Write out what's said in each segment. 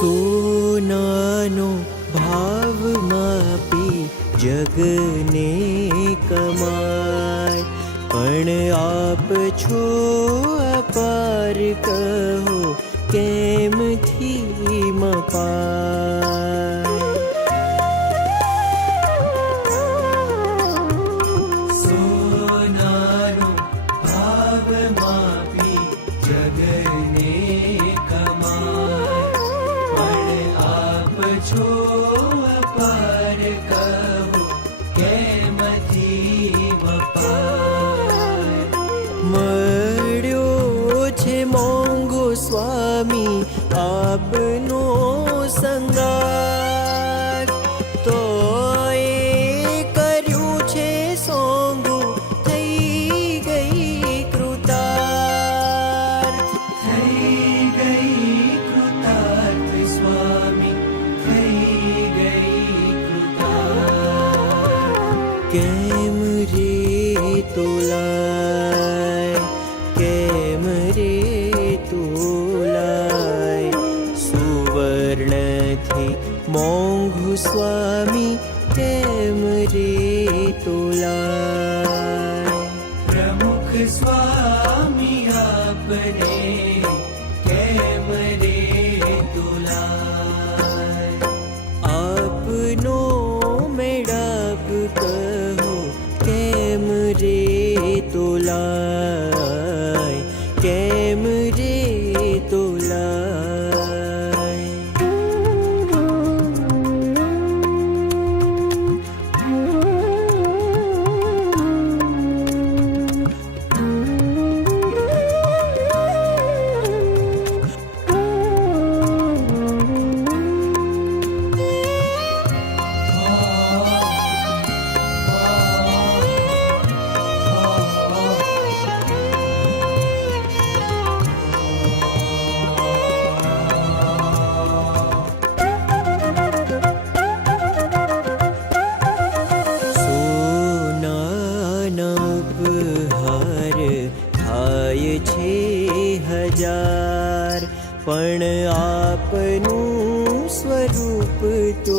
સોનાનો ભાવ માપી જગને કમાય પણ આપ છો સ્વામી આપનો સંગાર તો એ કર્યું છે સોંગુ થઈ ગઈ કૃતાર થઈ ગઈ કૃતાર સ્વામી થઈ ગઈ કૃતાર કેમ રે તોલા It's થાય છે હજાર પણ આપનું સ્વરૂપ તો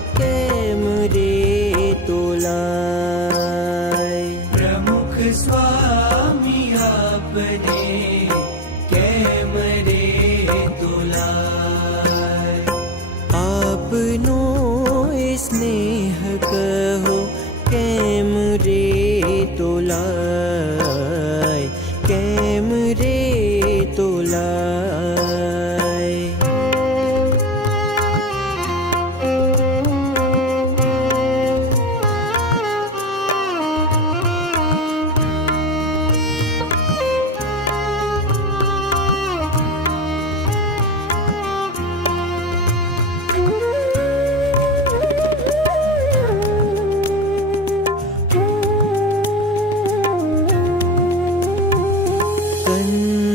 Thank you.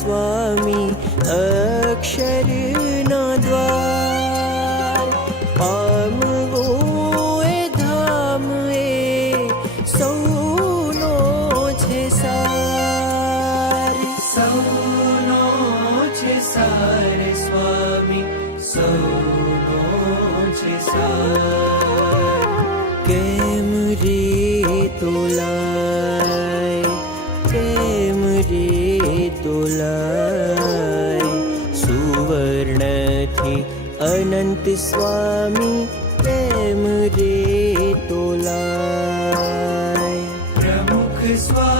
स्वामी अक्षरुना द्वार पाम गोए धाम ए सोनो छे सार सोनो छे सार स्वामी सोनो छे सार केमरी तोला सुवर्ण अनन्त स्वामी प्रे रे प्रमुख स्वामी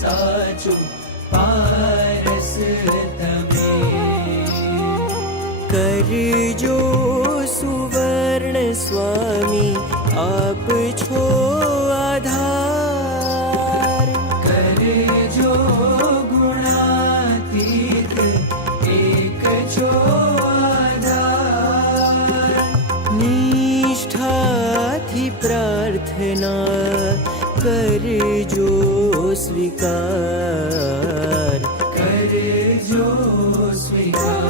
સાચું પારસ તમે કરજો સુવર્ણ સ્વામી આપ स्वीकार करे जो स्वीकार